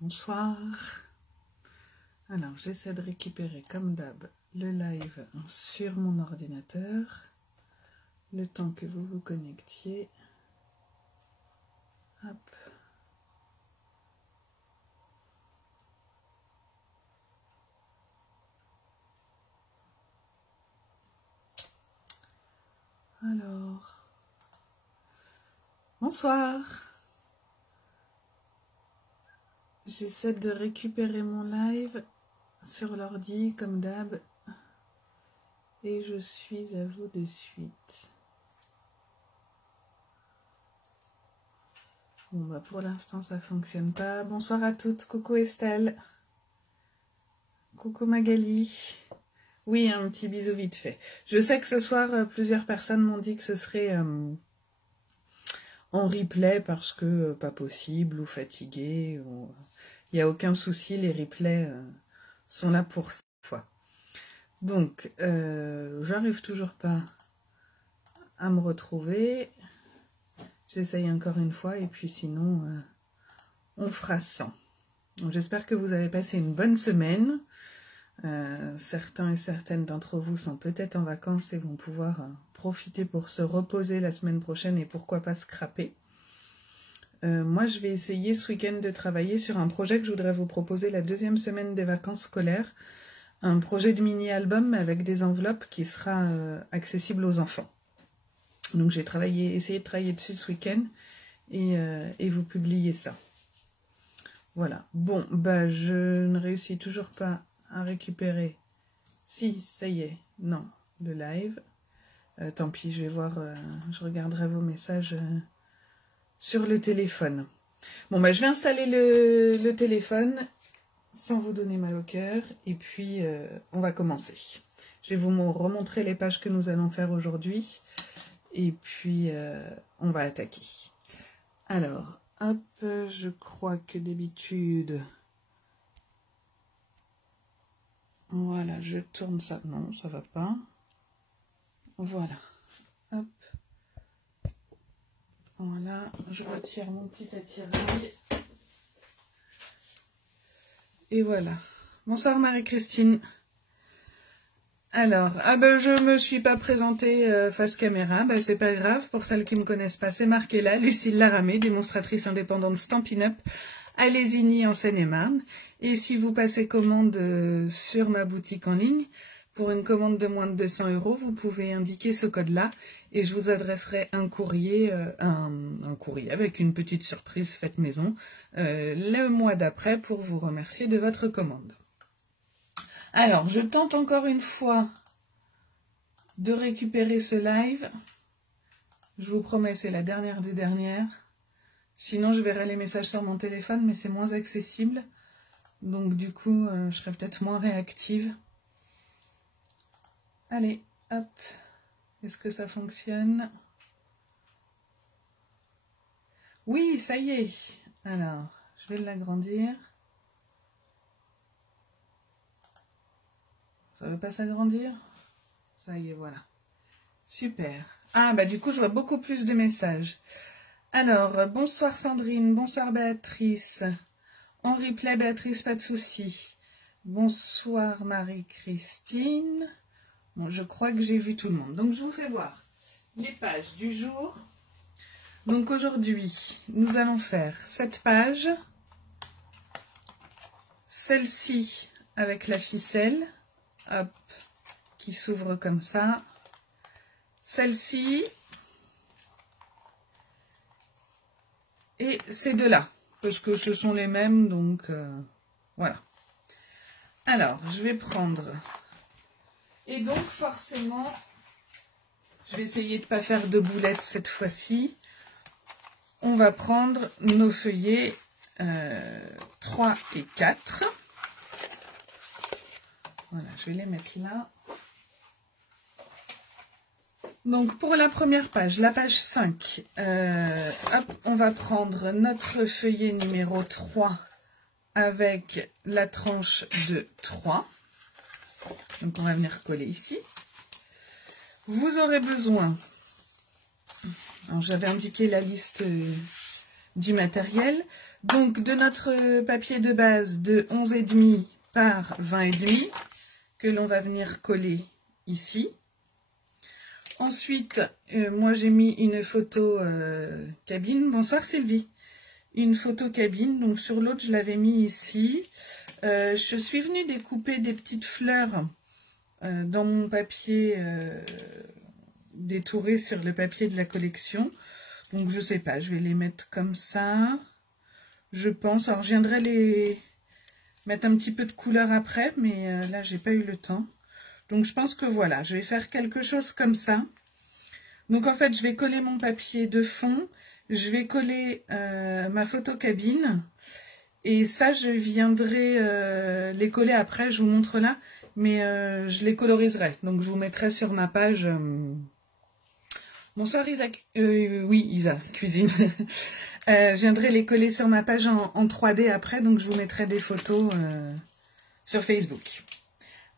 Bonsoir. Alors, j'essaie de récupérer comme d'hab le live sur mon ordinateur. Le temps que vous vous connectiez. Hop. Alors, bonsoir. J'essaie de récupérer mon live sur l'ordi comme d'hab et je suis à vous de suite. Bon bah pour l'instant ça fonctionne pas. Bonsoir à toutes, coucou Estelle. Coucou Magali. Oui, un petit bisou vite fait. Je sais que ce soir plusieurs personnes m'ont dit que ce serait en replay parce que pas possible ou fatigué. Ou... Il n'y a aucun souci, les replays sont là pour cette fois. Donc, j'arrive toujours pas à me retrouver. J'essaye encore une fois et puis sinon, on fera 100. J'espère que vous avez passé une bonne semaine. Certains et certaines d'entre vous sont peut-être en vacances et vont pouvoir profiter pour se reposer la semaine prochaine et pourquoi pas scraper. Moi, je vais essayer ce week-end de travailler sur un projet que je voudrais vous proposer la deuxième semaine des vacances scolaires. Un projet de mini-album avec des enveloppes qui sera accessible aux enfants. Donc, j'ai essayé de travailler dessus ce week-end et vous publier ça. Voilà. Bon, bah, je ne réussis toujours pas à récupérer. Si, ça y est. Non, le live. Tant pis, je vais voir, je regarderai vos messages sur le téléphone. Bon, bah, je vais installer le téléphone sans vous donner mal au cœur. Et puis, on va commencer. Je vais vous remontrer les pages que nous allons faire aujourd'hui. Et puis, on va attaquer. Alors, hop, je crois que d'habitude... Voilà, je tourne ça. Non, ça va pas. Voilà. Hop. Voilà, je retire mon petit attirail. Et voilà. Bonsoir Marie-Christine. Alors, je me suis pas présentée face caméra, c'est pas grave, pour celles qui me connaissent pas, c'est marqué là, Lucille Laramé, démonstratrice indépendante Stampin' Up à Lésigny en Seine-et-Marne. Et si vous passez commande sur ma boutique en ligne, pour une commande de moins de 200 €, vous pouvez indiquer ce code-là et je vous adresserai un courrier, un courrier avec une petite surprise faite maison le mois d'après pour vous remercier de votre commande. Alors, je tente encore une fois de récupérer ce live. Je vous promets, c'est la dernière des dernières. Sinon, je verrai les messages sur mon téléphone, mais c'est moins accessible. Donc, du coup, je serai peut-être moins réactive. Allez, hop. Est-ce que ça fonctionne? Oui, ça y est. Alors, je vais l'agrandir. Ça ne veut pas s'agrandir? Ça y est, voilà. Super. Ah, bah du coup, je vois beaucoup plus de messages. Alors, bonsoir Sandrine, bonsoir Béatrice. En replay, Béatrice, pas de souci. Bonsoir Marie-Christine. Bon, je crois que j'ai vu tout le monde. Donc, je vous fais voir les pages du jour. Donc, aujourd'hui, nous allons faire cette page. Celle-ci avec la ficelle. Hop, qui s'ouvre comme ça. Celle-ci. Et ces deux-là. Parce que ce sont les mêmes, donc voilà. Alors, je vais prendre... Et donc, forcément, je vais essayer de ne pas faire de boulettes cette fois-ci. On va prendre nos feuillets 3 et 4. Voilà, je vais les mettre là. Donc, pour la première page, la page 5, hop, on va prendre notre feuillet numéro 3 avec la tranche de 3. Donc, on va venir coller ici. Vous aurez besoin, j'avais indiqué la liste du matériel, Donc de notre papier de base de 11,5 par 20,5 que l'on va venir coller ici. Ensuite, moi j'ai mis une photo cabine. Bonsoir Sylvie. Une photo cabine, donc sur l'autre je l'avais mis ici. Je suis venue découper des petites fleurs dans mon papier détouré sur le papier de la collection. Donc je sais pas, je vais les mettre comme ça. Je pense, alors je viendrai les mettre un petit peu de couleur après, mais là j'ai pas eu le temps. Donc je pense que voilà, je vais faire quelque chose comme ça. Donc en fait je vais coller mon papier de fond, je vais coller ma photo cabine. Et ça je viendrai les coller après, je vous montre là. Mais je les coloriserai, donc je vous mettrai sur ma page. Bonsoir Isaac, oui Isa, cuisine. Je viendrai les coller sur ma page en 3D après, donc je vous mettrai des photos sur Facebook.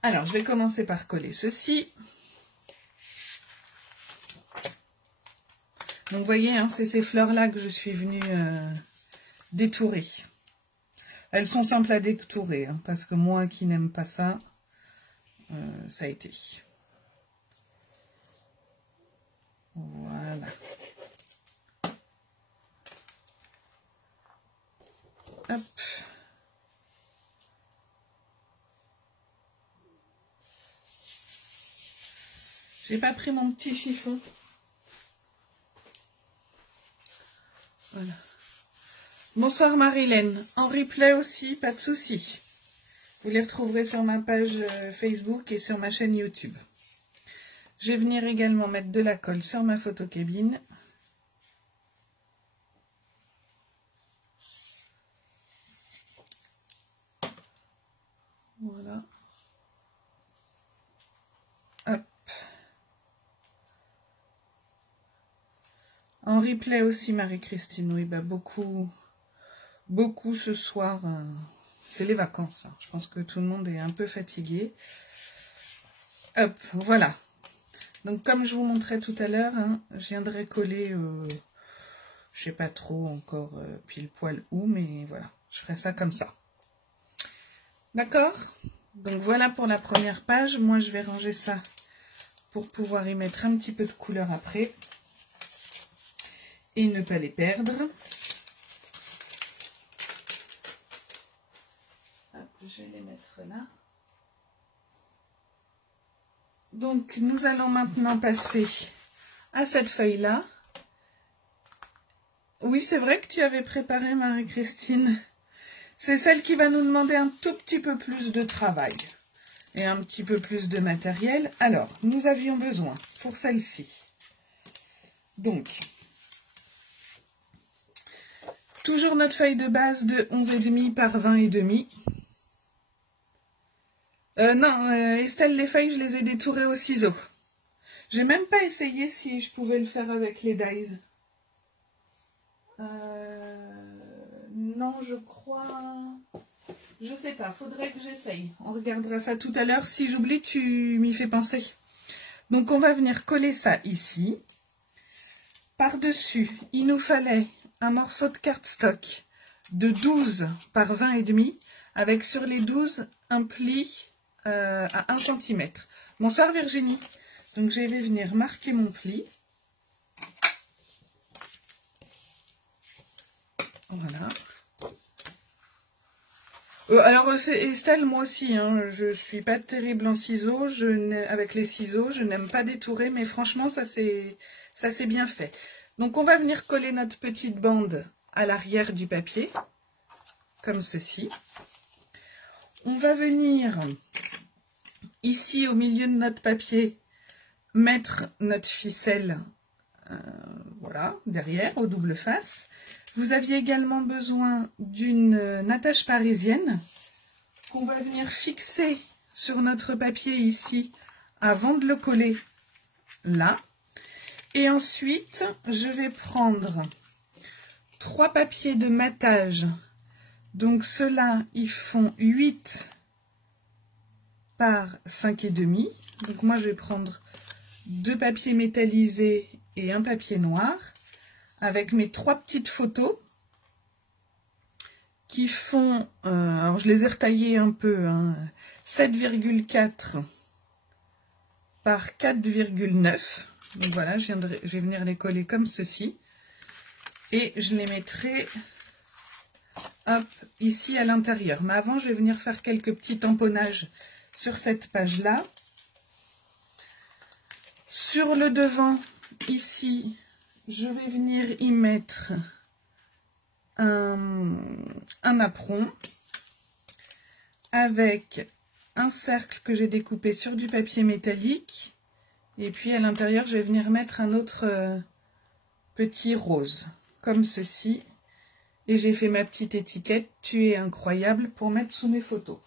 Alors, je vais commencer par coller ceci. Donc, vous voyez, hein, c'est ces fleurs-là que je suis venue détourer. Elles sont simples à détourer, hein, parce que moi qui n'aime pas ça, ça a été. Voilà. Hop. J'ai pas pris mon petit chiffon. Voilà. Bonsoir Marilène. En replay aussi, pas de souci. Vous les retrouverez sur ma page Facebook et sur ma chaîne YouTube. Je vais venir également mettre de la colle sur ma photo cabine. Voilà. Hop. En replay aussi, Marie-Christine. Oui, bah beaucoup ce soir. C'est les vacances. Hein. Je pense que tout le monde est un peu fatigué. Hop, voilà. Donc, comme je vous montrais tout à l'heure, hein, je viendrai coller, je sais pas trop encore pile poil où, mais voilà, je ferai ça comme ça. D'accord? Donc voilà pour la première page. Moi, je vais ranger ça pour pouvoir y mettre un petit peu de couleur après et ne pas les perdre. Hop, je vais les mettre là. Donc, nous allons maintenant passer à cette feuille-là. Oui, c'est vrai que tu avais préparé, Marie-Christine. C'est celle qui va nous demander un tout petit peu plus de travail et un petit peu plus de matériel. Alors, nous avions besoin pour celle-ci. Donc, toujours notre feuille de base de 11,5 par 20,5. Non, Estelle, les feuilles, je les ai détourées au ciseau. J'ai même pas essayé si je pouvais le faire avec les dies. Non, je crois... Je sais pas, faudrait que j'essaye. On regardera ça tout à l'heure. Si j'oublie, tu m'y fais penser. Donc, on va venir coller ça ici. Par-dessus, il nous fallait un morceau de cardstock de 12 par 20,5 avec sur les 12 un pli à 1 cm. Bonsoir Virginie. Donc, je vais venir marquer mon pli. Voilà. Alors, Estelle, moi aussi, hein, je suis pas terrible en ciseaux. Avec les ciseaux, je n'aime pas détourer, mais franchement, ça c'est bien fait. Donc, on va venir coller notre petite bande à l'arrière du papier, comme ceci. On va venir, ici, au milieu de notre papier, mettre notre ficelle, voilà, derrière, au double face. Vous aviez également besoin d'une attache parisienne qu'on va venir fixer sur notre papier ici avant de le coller là. Et ensuite, je vais prendre 3 papiers de matage. Donc ceux-là, ils font 8 par 5,5. Donc moi, je vais prendre 2 papiers métallisés et un papier noir, avec mes 3 petites photos. qui font, alors je les ai retaillés un peu, hein, 7,4 par 4,9. Donc voilà, je vais venir les coller comme ceci. Et je les mettrai, hop, ici à l'intérieur. Mais avant, je vais venir faire quelques petits tamponnages sur cette page-là. Sur le devant, ici, je vais venir y mettre un apron avec un cercle que j'ai découpé sur du papier métallique. Et puis à l'intérieur, je vais venir mettre un autre petit rose, comme ceci. Et j'ai fait ma petite étiquette « Tu es incroyable » pour mettre sous mes photos.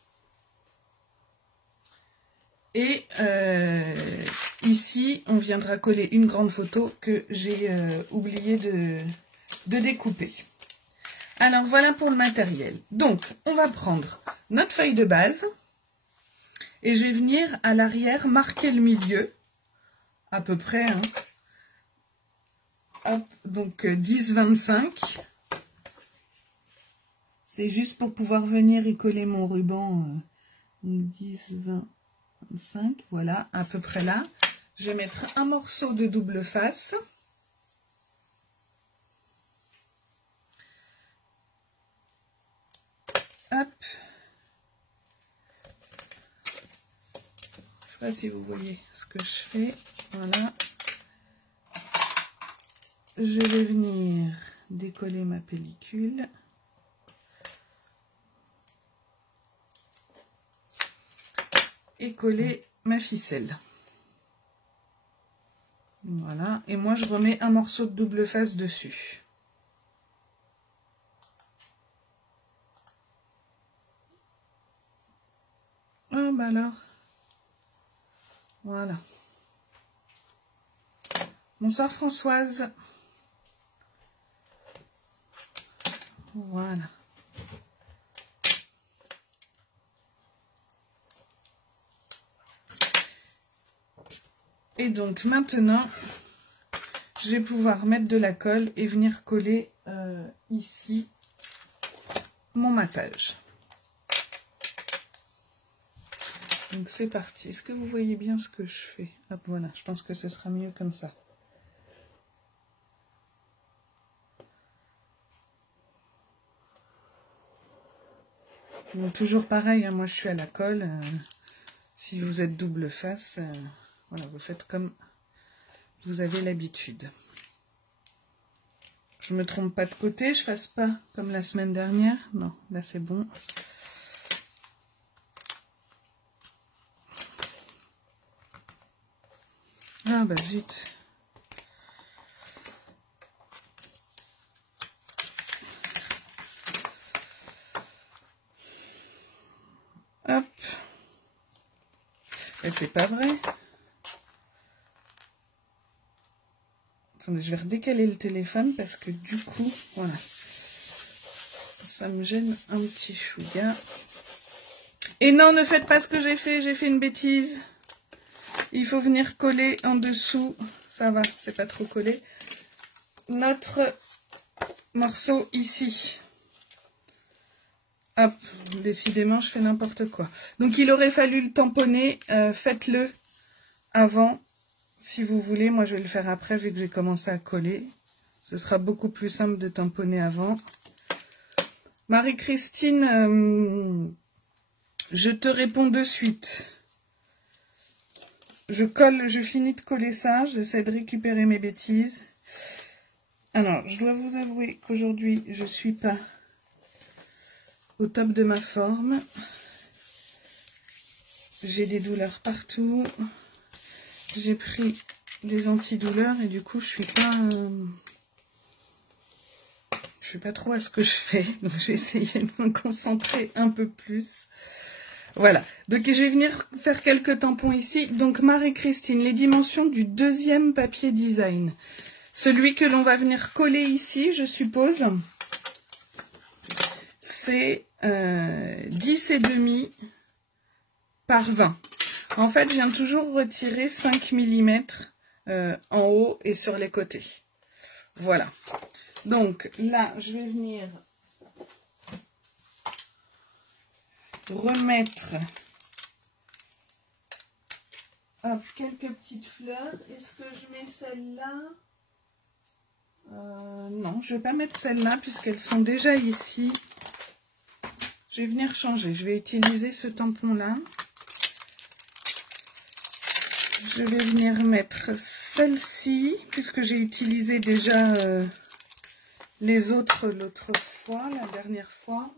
Et ici, on viendra coller une grande photo que j'ai oublié de découper. Alors voilà pour le matériel. Donc, on va prendre notre feuille de base et je vais venir à l'arrière marquer le milieu, à peu près. Hein. Hop, donc 10-25. C'est juste pour pouvoir venir y coller mon ruban. 10-25, voilà, à peu près là. Je vais mettre un morceau de double face. Hop. Je sais pas si vous voyez ce que je fais. Voilà. Je vais venir décoller ma pellicule. Et coller ma ficelle. Voilà. Et moi, je remets un morceau de double face dessus. Ah bah alors. Voilà. Bonsoir Françoise. Voilà. Et donc maintenant, je vais pouvoir mettre de la colle et venir coller ici mon matage. Donc c'est parti. Est-ce que vous voyez bien ce que je fais? Hop, voilà, je pense que ce sera mieux comme ça. Donc toujours pareil, hein, moi je suis à la colle. Si vous êtes double face, voilà, vous faites comme vous avez l'habitude. Je me trompe pas de côté, je fasse pas comme la semaine dernière. Non, là c'est bon. Ah bah zut. Hop. Et c'est pas vrai. Attendez, je vais redécaler le téléphone parce que du coup, voilà. Ça me gêne un petit chouïa. Et non, ne faites pas ce que j'ai fait une bêtise. Il faut venir coller en dessous. Ça va, c'est pas trop collé. Notre morceau ici. Hop, décidément, je fais n'importe quoi. Donc, il aurait fallu le tamponner. Faites-le avant, si vous voulez. Moi, je vais le faire après, vu que j'ai commencé à coller. Ce sera beaucoup plus simple de tamponner avant. Marie-Christine, je te réponds de suite. Je finis de coller ça. J'essaie de récupérer mes bêtises. Alors, je dois vous avouer qu'aujourd'hui, je ne suis pas au top de ma forme. J'ai des douleurs partout. J'ai pris des antidouleurs et du coup, je suis pas trop à ce que je fais. Donc, je vais essayer de me concentrer un peu plus. Voilà. Donc, je vais venir faire quelques tampons ici. Donc, Marie-Christine, les dimensions du deuxième papier design. Celui que l'on va venir coller ici, je suppose, c'est 10,5 par 20. En fait, je viens toujours retirer 5 mm en haut et sur les côtés. Voilà. Donc là, je vais venir remettre quelques petites fleurs. Est-ce que je mets celle-là? Non, je vais pas mettre celle-là puisqu'elles sont déjà ici. Je vais venir changer. Je vais utiliser ce tampon-là. Je vais venir mettre celle-ci puisque j'ai utilisé déjà les autres l'autre fois, la dernière fois.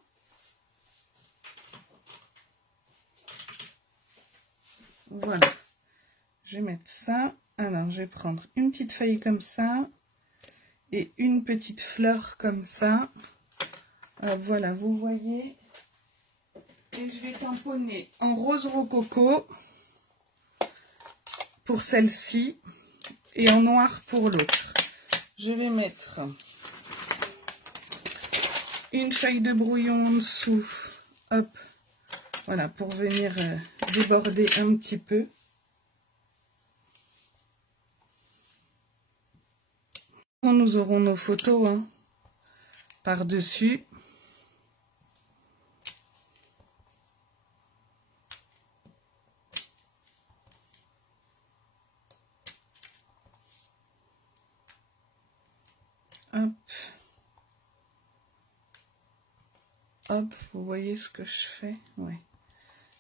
Voilà. Je vais mettre ça. Alors, je vais prendre une petite feuille comme ça et une petite fleur comme ça. Voilà, vous voyez. Et je vais tamponner en rose rococo pour celle-ci et en noir pour l'autre. Je vais mettre une feuille de brouillon en dessous. Hop. Voilà, pour venir déborder un petit peu. Nous aurons nos photos hein, par-dessus. Hop. Hop, vous voyez ce que je fais? Ouais.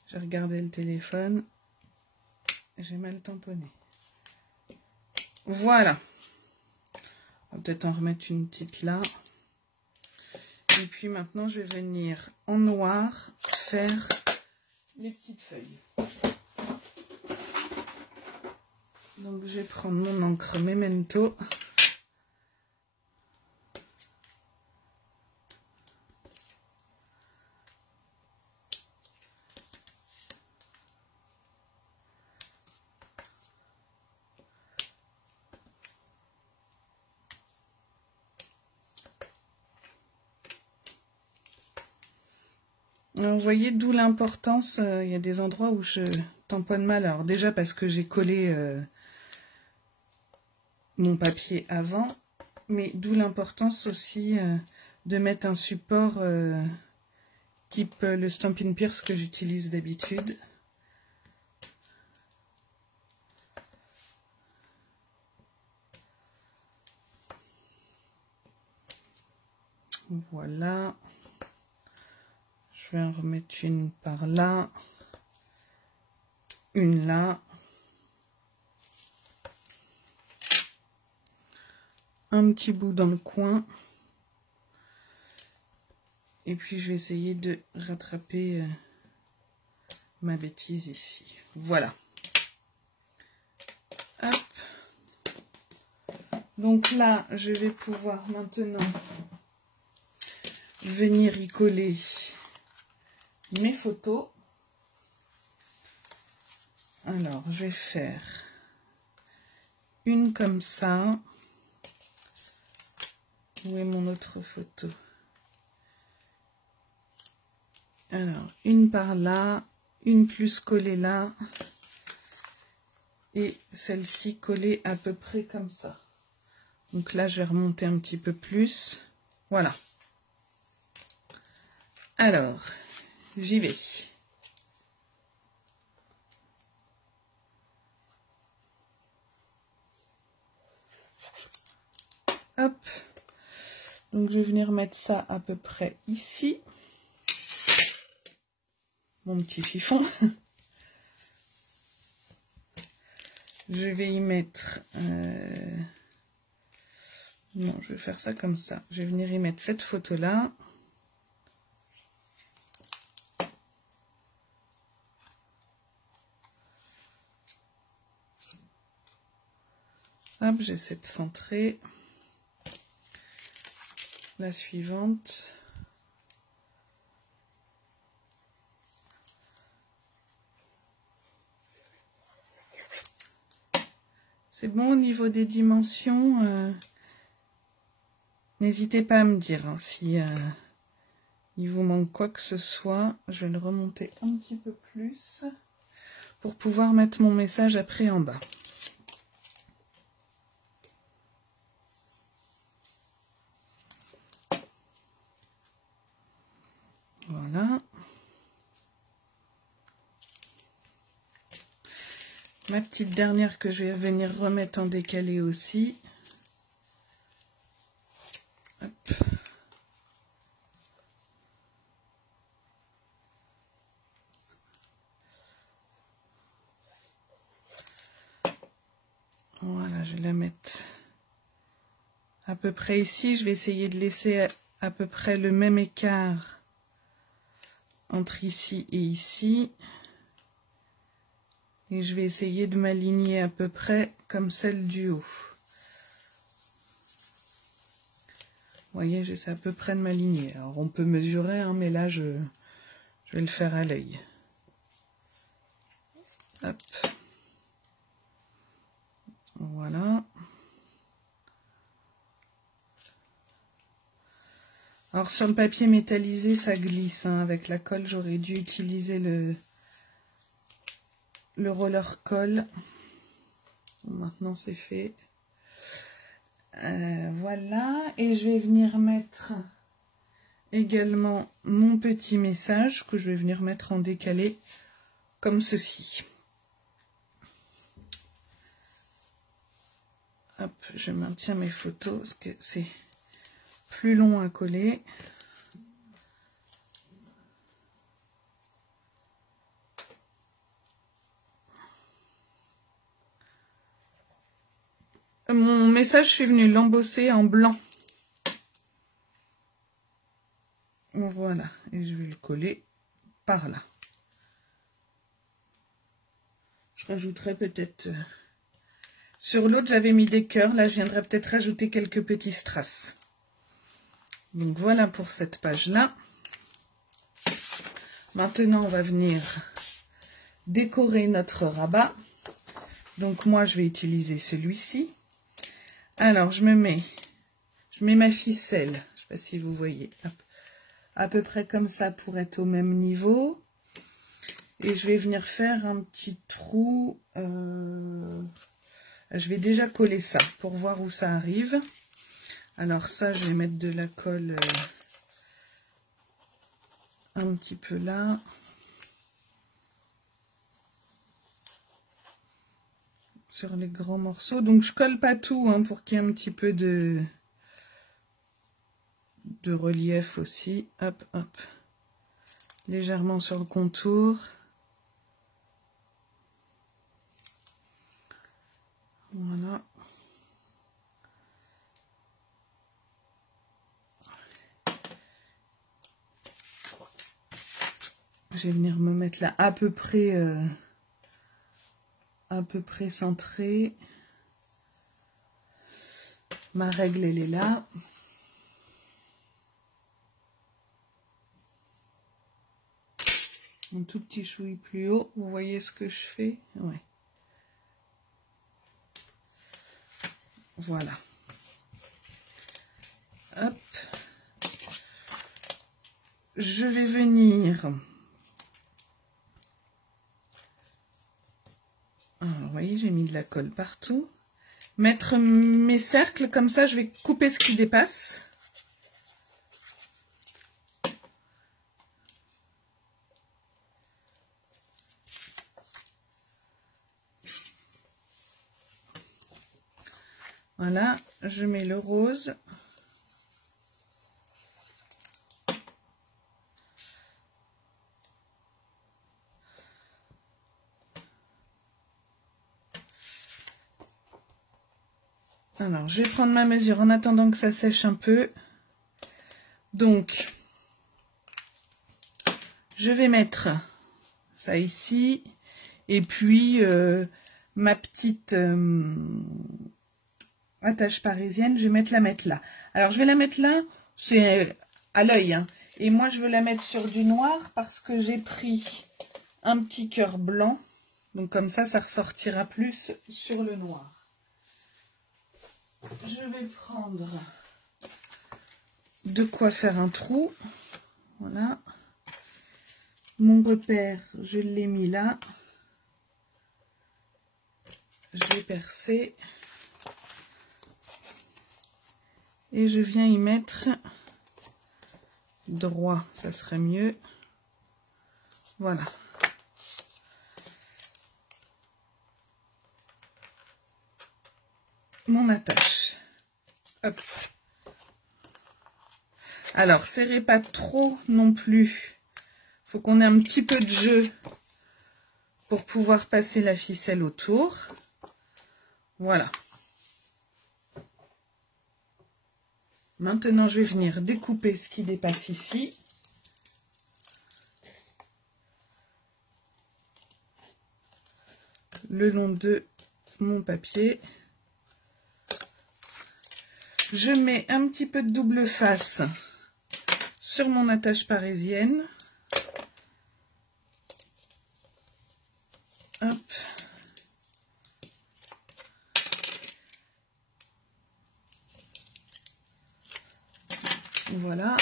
J'ai regardé le téléphone. J'ai mal tamponné. Voilà. On va peut-être en remettre une petite là. Et puis maintenant, je vais venir en noir faire les petites feuilles. Donc, je vais prendre mon encre Memento. Alors, vous voyez, d'où l'importance, il y a des endroits où je tamponne mal. Alors déjà parce que j'ai collé mon papier avant, mais d'où l'importance aussi de mettre un support type le Stampin' Pierce que j'utilise d'habitude. Voilà. Je vais en remettre une par là, une là, un petit bout dans le coin, et puis je vais essayer de rattraper ma bêtise ici. Voilà. Hop. Donc là, je vais pouvoir maintenant venir y coller mes photos. Alors, je vais faire une comme ça. Où est mon autre photo? Alors, une par là, une plus collée là, et celle-ci collée à peu près comme ça. Donc là, je vais remonter un petit peu plus. Voilà. Alors, j'y vais. Hop. Donc, je vais venir mettre ça à peu près ici. Mon petit chiffon. Je vais y mettre... Non, je vais faire ça comme ça. Je vais venir y mettre cette photo-là. Hop, j'essaie de centrer. La suivante. C'est bon au niveau des dimensions. N'hésitez pas à me dire hein, si il vous manque quoi que ce soit. Je vais le remonter un petit peu plus pour pouvoir mettre mon message après en bas. Voilà. Ma petite dernière que je vais venir remettre en décalé aussi. Hop. Voilà, je vais la mettre à peu près ici. Je vais essayer de laisser à peu près le même écart entre ici et ici. Et je vais essayer de m'aligner à peu près comme celle du haut. Vous voyez, j'essaie à peu près de m'aligner. Alors on peut mesurer, hein, mais là je vais le faire à l'œil. Hop. Voilà. Alors sur le papier métallisé, ça glisse. Hein. Avec la colle, j'aurais dû utiliser le roller colle. Maintenant c'est fait. Voilà. Et je vais venir mettre également mon petit message que je vais venir mettre en décalé comme ceci. Hop, je maintiens mes photos parce que c'est plus long à coller. Mon message, je suis venue l'embosser en blanc. Voilà, et je vais le coller par là. Je rajouterai peut-être... Sur l'autre, j'avais mis des cœurs. Là, je viendrai peut-être rajouter quelques petits strass. Donc voilà pour cette page-là. Maintenant, on va venir décorer notre rabat. Donc moi, je vais utiliser celui-ci. Alors, je mets ma ficelle. Je ne sais pas si vous voyez. Hop. À peu près comme ça pour être au même niveau. Et je vais venir faire un petit trou. Je vais déjà coller ça pour voir où ça arrive. Alors ça, je vais mettre de la colle un petit peu là. Sur les grands morceaux. Donc je colle pas tout hein, pour qu'il y ait un petit peu de relief aussi. Hop, hop. Légèrement sur le contour. Voilà. Je vais venir me mettre là à peu près centré. Ma règle, elle est là. Un tout petit chouï plus haut. Vous voyez ce que je fais? Ouais. Voilà. Hop. Je vais venir... Alors, vous voyez, j'ai mis de la colle partout. Mettre mes cercles, comme ça, je vais couper ce qui dépasse. Voilà, je mets le rose. Alors, je vais prendre ma mesure en attendant que ça sèche un peu. Donc, je vais mettre ça ici. Et puis, ma petite attache parisienne, je vais la mettre là. Alors, je vais la mettre là, c'est à l'œil. Hein. Et moi, je veux la mettre sur du noir parce que j'ai pris un petit cœur blanc. Donc, comme ça ressortira plus sur le noir. Je vais prendre de quoi faire un trou. Voilà. Mon repère, je l'ai mis là. Je vais percer. Et je viens y mettre droit, ça serait mieux. Voilà. mon attache. Hop. Alors, serrez pas trop non plus. Faut qu'on ait un petit peu de jeu pour pouvoir passer la ficelle autour. Voilà. Maintenant, je vais venir découper ce qui dépasse ici. Le long de mon papier. Je mets un petit peu de double face sur mon attache parisienne. Hop. Voilà.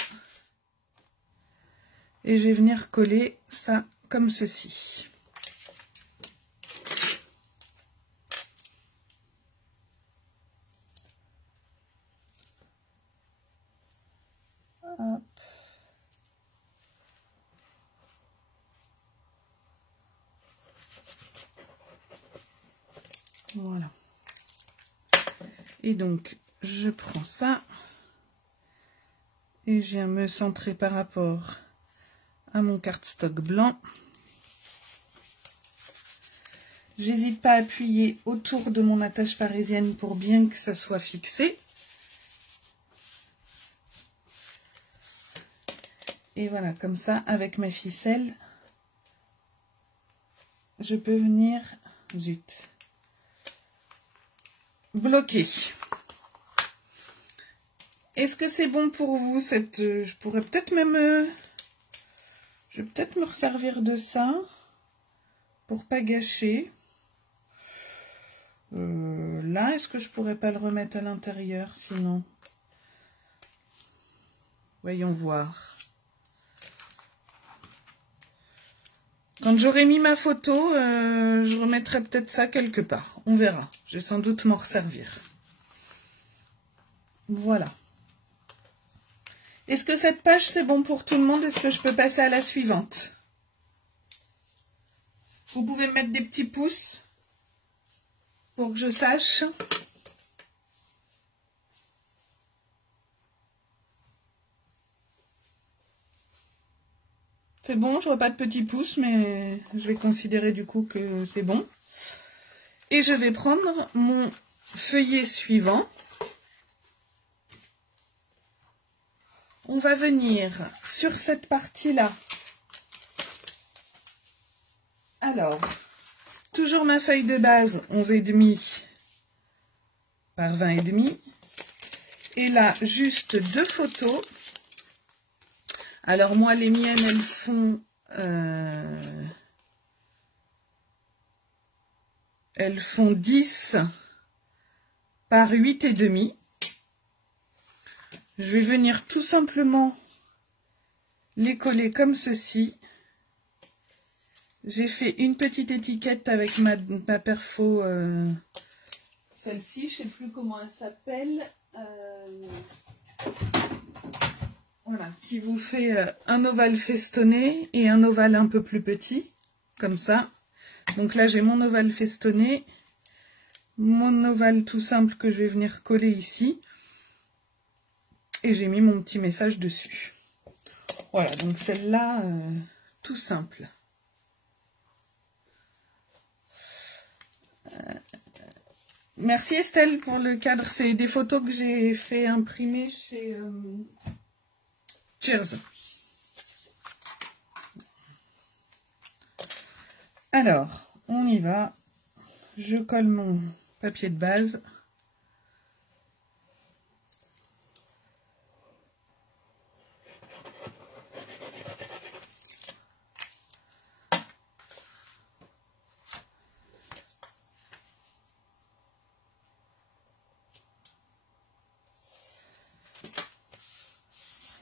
Et je vais venir coller ça comme ceci. Hop. Voilà. Et donc, je prends ça et je viens me centrer par rapport à mon cardstock blanc. J'hésite pas à appuyer autour de mon attache parisienne pour bien que ça soit fixé. Et voilà, comme ça, avec mes ficelles, je peux venir, zut, bloquer. Est-ce que c'est bon pour vous cette... je pourrais peut-être même... je vais peut-être me resservir de ça pour pas gâcher. Là, est-ce que je pourrais pas le remettre à l'intérieur sinon? Voyons voir. Quand j'aurai mis ma photo, je remettrai peut-être ça quelque part. On verra. Je vais sans doute m'en resservir. Voilà. Est-ce que cette page, c'est bon pour tout le monde? Est-ce que je peux passer à la suivante? Vous pouvez me mettre des petits pouces pour que je sache. C'est bon, je vois pas de petits pouces, mais je vais considérer du coup que c'est bon. Et je vais prendre mon feuillet suivant. On va venir sur cette partie-là. Alors, toujours ma feuille de base, 11,5 par 20,5. Et là, juste deux photos. Alors moi, les miennes, elles font 10 par 8,5. Je vais venir tout simplement les coller comme ceci. J'ai fait une petite étiquette avec ma perfo, celle-ci, je ne sais plus comment elle s'appelle. Voilà, qui vous fait un ovale festonné et un ovale un peu plus petit, comme ça. Donc là, j'ai mon ovale festonné, mon ovale tout simple que je vais venir coller ici. Et j'ai mis mon petit message dessus. Voilà, donc celle-là, tout simple. Merci Estelle pour le cadre. C'est des photos que j'ai fait imprimer chez Cheers. Alors, on y va. Je colle mon papier de base.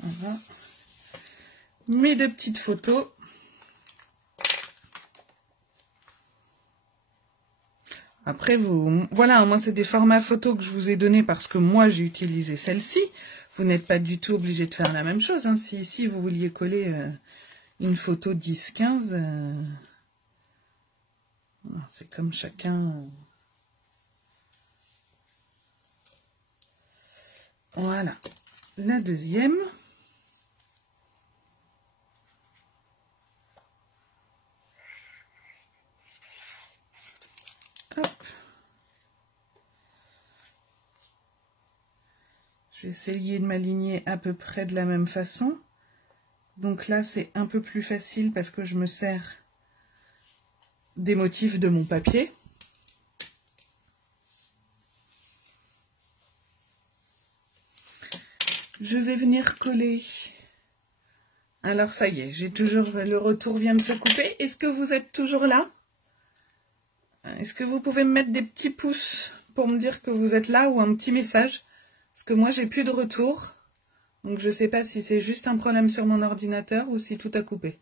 Voilà. Mes deux petites photos. Après, voilà, moi c'est des formats photos que je vous ai donnés parce que moi j'ai utilisé celle-ci. Vous n'êtes pas du tout obligé de faire la même chose. Hein. Si vous vouliez coller une photo 10-15, c'est comme chacun. Voilà, la deuxième. Hop. Je vais essayer de m'aligner à peu près de la même façon. Donc là, c'est un peu plus facile parce que je me sers des motifs de mon papier. Je vais venir coller. Alors ça y est, j'ai toujours le retour vient de se couper. Est-ce que vous êtes toujours là? Est-ce que vous pouvez me mettre des petits pouces pour me dire que vous êtes là ou un petit message? Parce que moi j'ai plus de retour. Donc je ne sais pas si c'est juste un problème sur mon ordinateur ou si tout a coupé.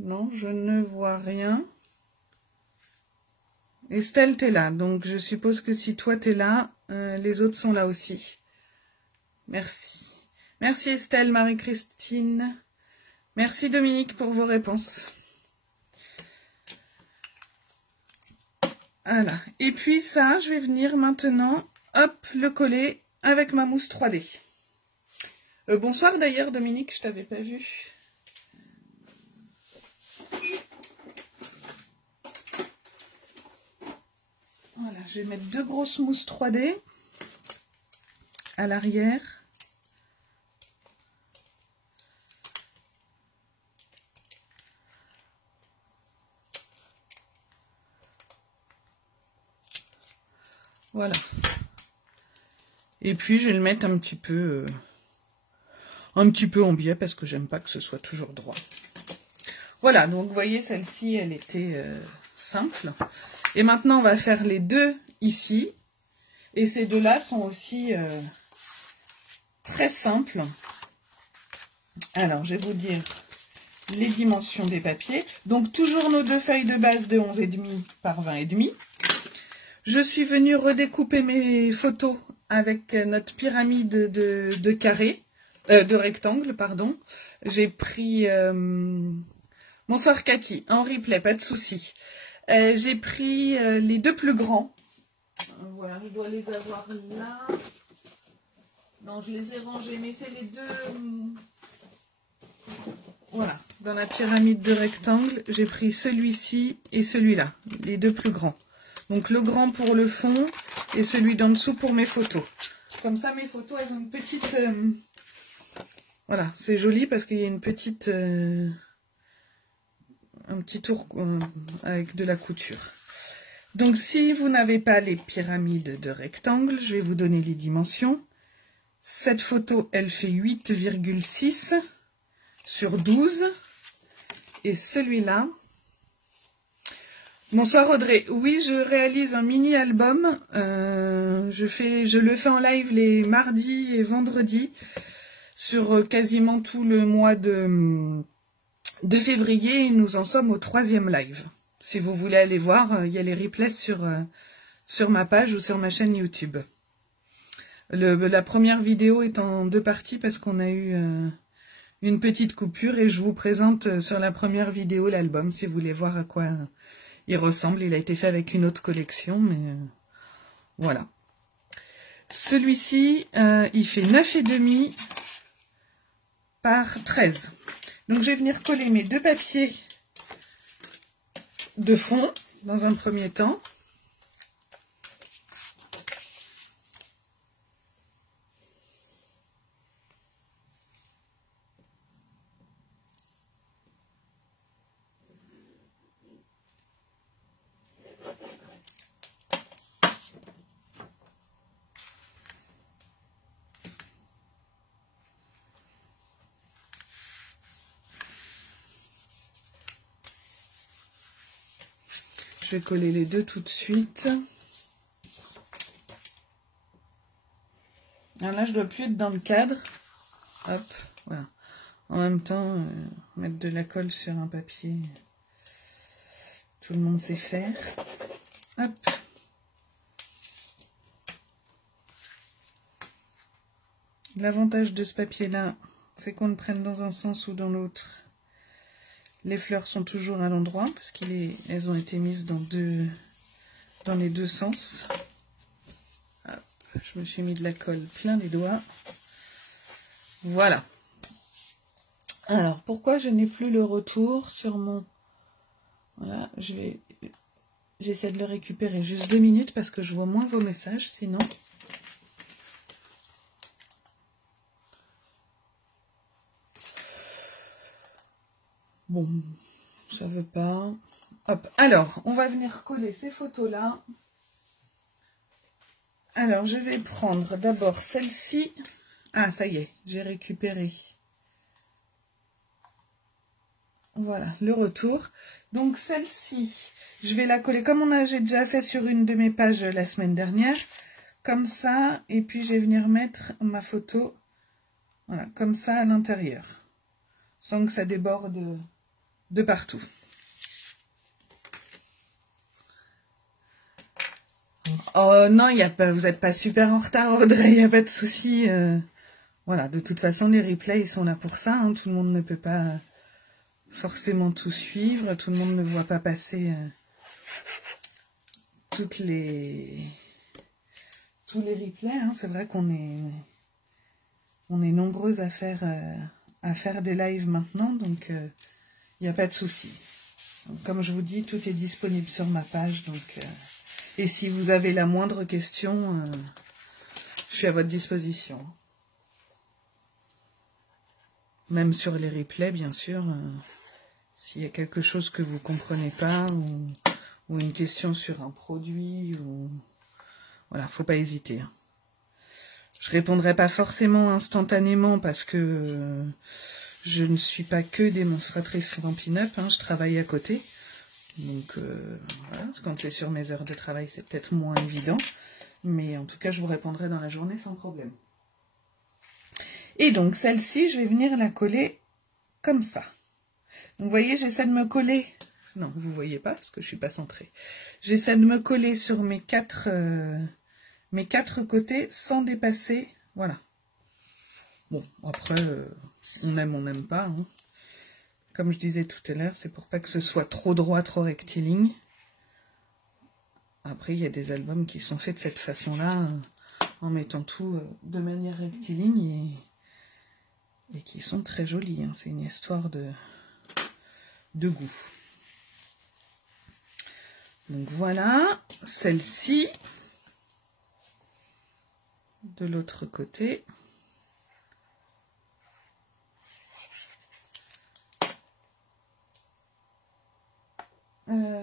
Non, je ne vois rien. Estelle, t'es là. Donc je suppose que si toi t'es là, les autres sont là aussi. Merci. Merci Estelle, Marie-Christine. Merci Dominique pour vos réponses. Voilà. Et puis ça, je vais venir maintenant, hop, le coller avec ma mousse 3D. Bonsoir d'ailleurs Dominique, je t'avais pas vu. Voilà, je vais mettre 2 grosses mousses 3D à l'arrière. Voilà. Et puis je vais le mettre un petit peu en biais parce que j'aime pas que ce soit toujours droit. Voilà, donc vous voyez, celle-ci, elle était simple. Et maintenant, on va faire les deux ici. Et ces deux-là sont aussi très simples. Alors, je vais vous dire les dimensions des papiers. Donc, toujours nos 2 feuilles de base de 11,5 par 20,5. Je suis venue redécouper mes photos avec notre pyramide de carrés, de rectangles, pardon. J'ai pris... bonsoir Cathy, en replay, pas de souci. J'ai pris les 2 plus grands. Voilà, je dois les avoir là. Non, je les ai rangés, mais c'est les 2... Voilà, dans la pyramide de rectangle, j'ai pris celui-ci et celui-là, les 2 plus grands. Donc le grand pour le fond et celui d'en dessous pour mes photos. Comme ça, mes photos, elles ont une petite... Voilà, c'est joli parce qu'il y a une petite... un petit tour avec de la couture. Donc si vous n'avez pas les pyramides de rectangle, je vais vous donner les dimensions. Cette photo, elle fait 8,6 sur 12. Et celui-là... Bonsoir Audrey. Oui, je réalise un mini-album. Je le fais en live les mardis et vendredis sur quasiment tout le mois de février. Et nous en sommes au 3e live. Si vous voulez aller voir, il y a les replays sur ma page ou sur ma chaîne YouTube. La première vidéo est en 2 parties parce qu'on a eu une petite coupure et je vous présente sur la première vidéo l'album si vous voulez voir à quoi il ressemble. Il a été fait avec une autre collection, mais voilà. Celui-ci, il fait 9,5 par 13. Donc je vais venir coller mes 2 papiers de fond dans un premier temps. Je vais coller les 2 tout de suite. Alors là, je dois plus être dans le cadre. Hop, voilà. En même temps, mettre de la colle sur un papier, tout le monde sait faire. Hop. L'avantage de ce papier-là, c'est qu'on le prenne dans un sens ou dans l'autre. Les fleurs sont toujours à l'endroit parce qu'elles ont été mises dans les deux sens. Hop, je me suis mis de la colle plein les doigts. Voilà. Alors, pourquoi je n'ai plus le retour sur mon... Voilà, j'essaie de le récupérer juste 2 minutes parce que je vois moins vos messages, sinon... Bon, ça veut pas... Hop, alors, on va venir coller ces photos-là. Alors, je vais prendre d'abord celle-ci. Ah, ça y est, j'ai récupéré. Voilà, le retour. Donc, celle-ci, je vais la coller comme j'ai déjà fait sur une de mes pages la semaine dernière. Comme ça, et puis je vais venir mettre ma photo, voilà, comme ça à l'intérieur. Sans que ça déborde de partout. Oh non, y a pas, vous n'êtes pas super en retard, Audrey, il n'y a pas de souci. Voilà, de toute façon, les replays, ils sont là pour ça. Hein, tout le monde ne peut pas forcément tout suivre. Tout le monde ne voit pas passer tous les replays. Hein. C'est vrai qu'on est nombreux à faire des lives maintenant, donc il n'y a pas de souci. Comme je vous dis, tout est disponible sur ma page, donc... Et si vous avez la moindre question, je suis à votre disposition. Même sur les replays, bien sûr. S'il y a quelque chose que vous ne comprenez pas, ou une question sur un produit, ou... Voilà, faut pas hésiter. Je répondrai pas forcément instantanément parce que je ne suis pas que démonstratrice en pin-up, hein, je travaille à côté. Donc voilà, quand c'est sur mes heures de travail, c'est peut-être moins évident. Mais en tout cas, je vous répondrai dans la journée sans problème. Et donc, celle-ci, je vais venir la coller comme ça. Donc, vous voyez, j'essaie de me coller... Non, vous ne voyez pas parce que je ne suis pas centrée. J'essaie de me coller sur mes quatre côtés sans dépasser. Voilà. Bon, après, on aime, on n'aime pas. Hein. Comme je disais tout à l'heure, c'est pour pas que ce soit trop droit, trop rectiligne. Après, il y a des albums qui sont faits de cette façon-là, en mettant tout de manière rectiligne et qui sont très jolis. Hein. C'est une histoire de goût. Donc voilà, celle-ci, de l'autre côté.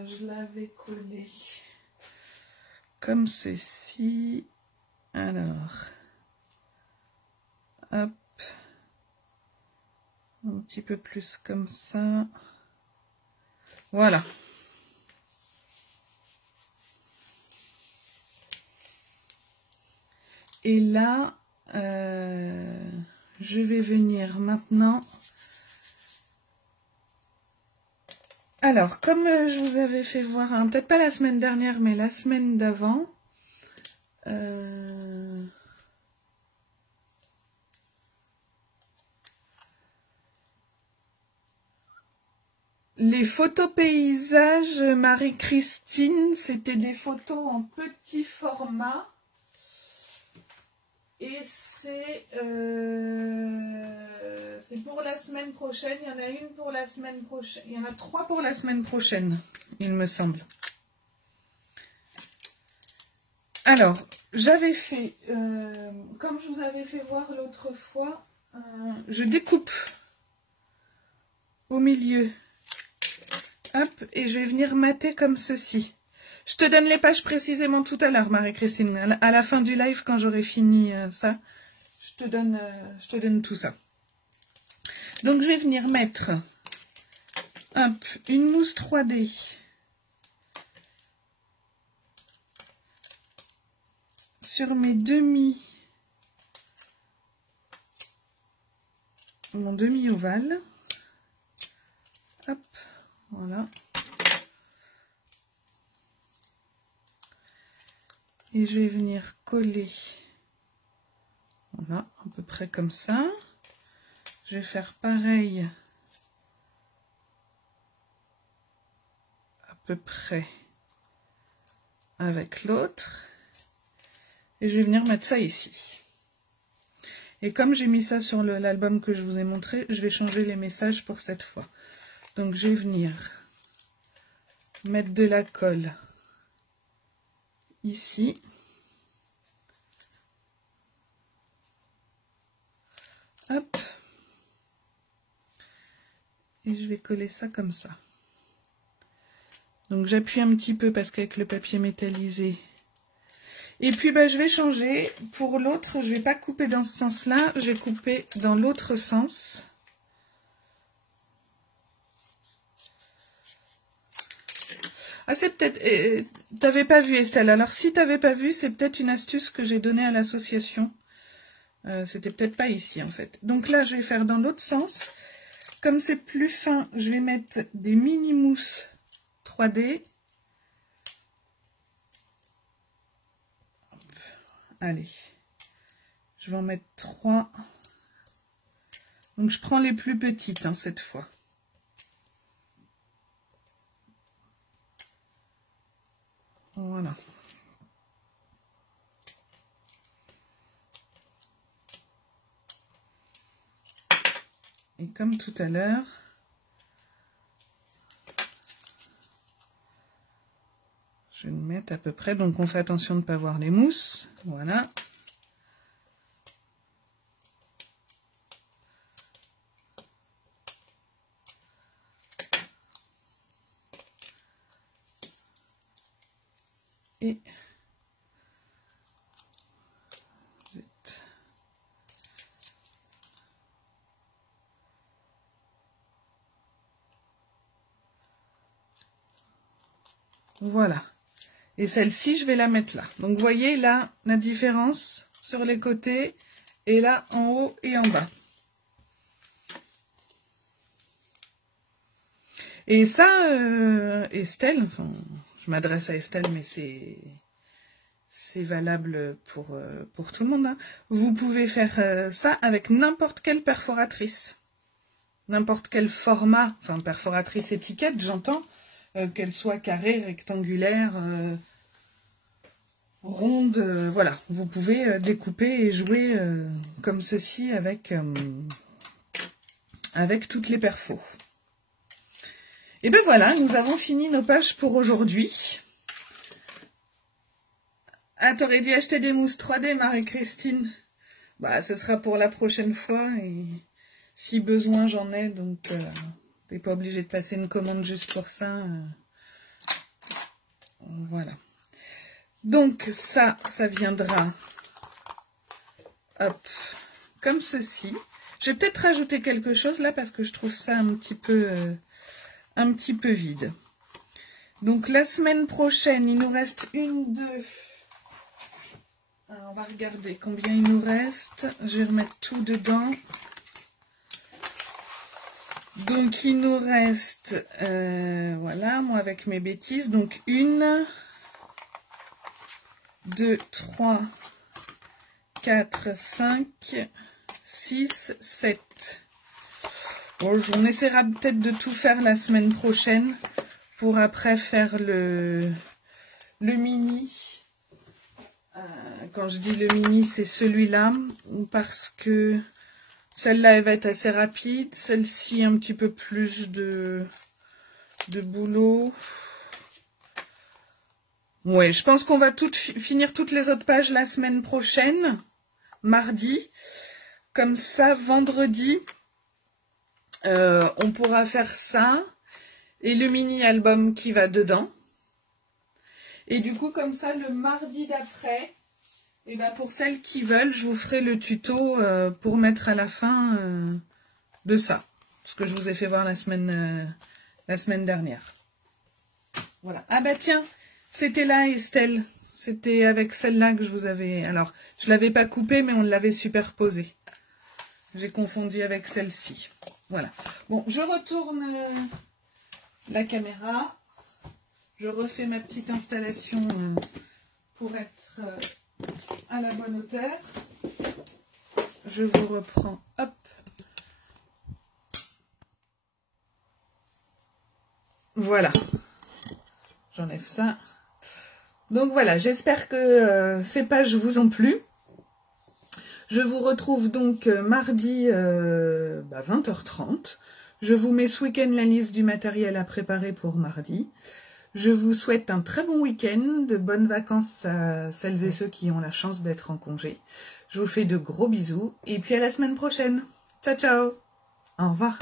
Je l'avais collé comme ceci. Alors, hop, un petit peu plus comme ça. Voilà. Et là, je vais venir maintenant... Alors, comme je vous avais fait voir, hein, peut-être pas la semaine dernière, mais la semaine d'avant, les photos paysages Marie-Christine, c'était des photos en petit format. Et c'est pour la semaine prochaine. Il y en a une pour la semaine prochaine. Il y en a 3 pour la semaine prochaine, il me semble. Alors, j'avais fait, comme je vous avais fait voir l'autre fois, je découpe au milieu. Hop, et je vais venir mater comme ceci. Je te donne les pages précisément tout à l'heure, Marie-Christine. À la fin du live, quand j'aurai fini ça, je te donne tout ça. Donc, je vais venir mettre hop, une mousse 3D. Sur mes mon demi-ovale. Hop, voilà. Et je vais venir coller, voilà, à peu près comme ça. Je vais faire pareil peu près avec l'autre. Et je vais venir mettre ça ici. Et comme j'ai mis ça sur l'album que je vous ai montré, je vais changer les messages pour cette fois. Donc je vais venir mettre de la colle ici. Hop. Et je vais coller ça comme ça. Donc j'appuie un petit peu parce qu'avec le papier métallisé. Et puis bah, je vais changer. Pour l'autre, je ne vais pas couper dans ce sens-là, je vais couper dans l'autre sens. Ah, c'est peut-être... t'avais pas vu, Estelle. Alors si t'avais pas vu, c'est peut-être une astuce que j'ai donnée à l'association. C'était peut-être pas ici en fait. Donc là, je vais faire dans l'autre sens. Comme c'est plus fin, je vais mettre des mini mousses 3D. Allez, je vais en mettre 3. Donc je prends les plus petites hein, cette fois. Voilà. Et comme tout à l'heure, je vais le mettre à peu près. Donc on fait attention de ne pas voir les mousses. Voilà. Et voilà. Et celle-ci, je vais la mettre là. Donc, vous voyez là la différence sur les côtés et là en haut et en bas. Et ça, Estelle, enfin, je m'adresse à Estelle, mais c'est valable pour tout le monde. Hein. Vous pouvez faire ça avec n'importe quelle perforatrice. N'importe quel format, enfin perforatrice étiquette, j'entends, qu'elle soit carrée, rectangulaire, ronde, voilà. Vous pouvez découper et jouer comme ceci avec toutes les perfos. Et ben voilà, nous avons fini nos pages pour aujourd'hui. Ah, t'aurais dû acheter des mousses 3D, Marie-Christine. Bah, ce sera pour la prochaine fois et si besoin j'en ai, donc t'es pas obligé de passer une commande juste pour ça. Voilà. Donc ça viendra, hop, comme ceci. Je vais peut-être rajouter quelque chose là parce que je trouve ça un petit peu vide. Donc la semaine prochaine, il nous reste une, deux. Alors, on va regarder combien il nous reste. Je vais remettre tout dedans. Donc il nous reste, voilà, moi avec mes bêtises. Donc 1, 2, 3, 4, 5, 6, 7. Bon, on essaiera peut-être de tout faire la semaine prochaine pour après faire le mini. Quand je dis le mini, c'est celui-là parce que celle-là, elle va être assez rapide. Celle-ci, un petit peu plus de boulot. Ouais, je pense qu'on va finir toutes les autres pages la semaine prochaine, mardi. Comme ça, vendredi, on pourra faire ça. Et le mini-album qui va dedans. Et du coup, comme ça, le mardi d'après, et ben pour celles qui veulent, je vous ferai le tuto pour mettre à la fin de ça. Ce que je vous ai fait voir la semaine dernière. Voilà. Ah bah tiens, c'était là Estelle. C'était avec celle-là que je vous avais... Alors, je ne l'avais pas coupée, mais on l'avait superposée. J'ai confondu avec celle-ci. Voilà. Bon, je retourne la caméra. Je refais ma petite installation pour être à la bonne hauteur. Je vous reprends, hop. Voilà. J'enlève ça. Donc voilà, j'espère que ces pages vous ont plu. Je vous retrouve donc mardi 20h30. Je vous mets ce week-end la liste du matériel à préparer pour mardi. Je vous souhaite un très bon week-end, de bonnes vacances à celles et ceux qui ont la chance d'être en congé. Je vous fais de gros bisous et puis à la semaine prochaine. Ciao, ciao. Au revoir.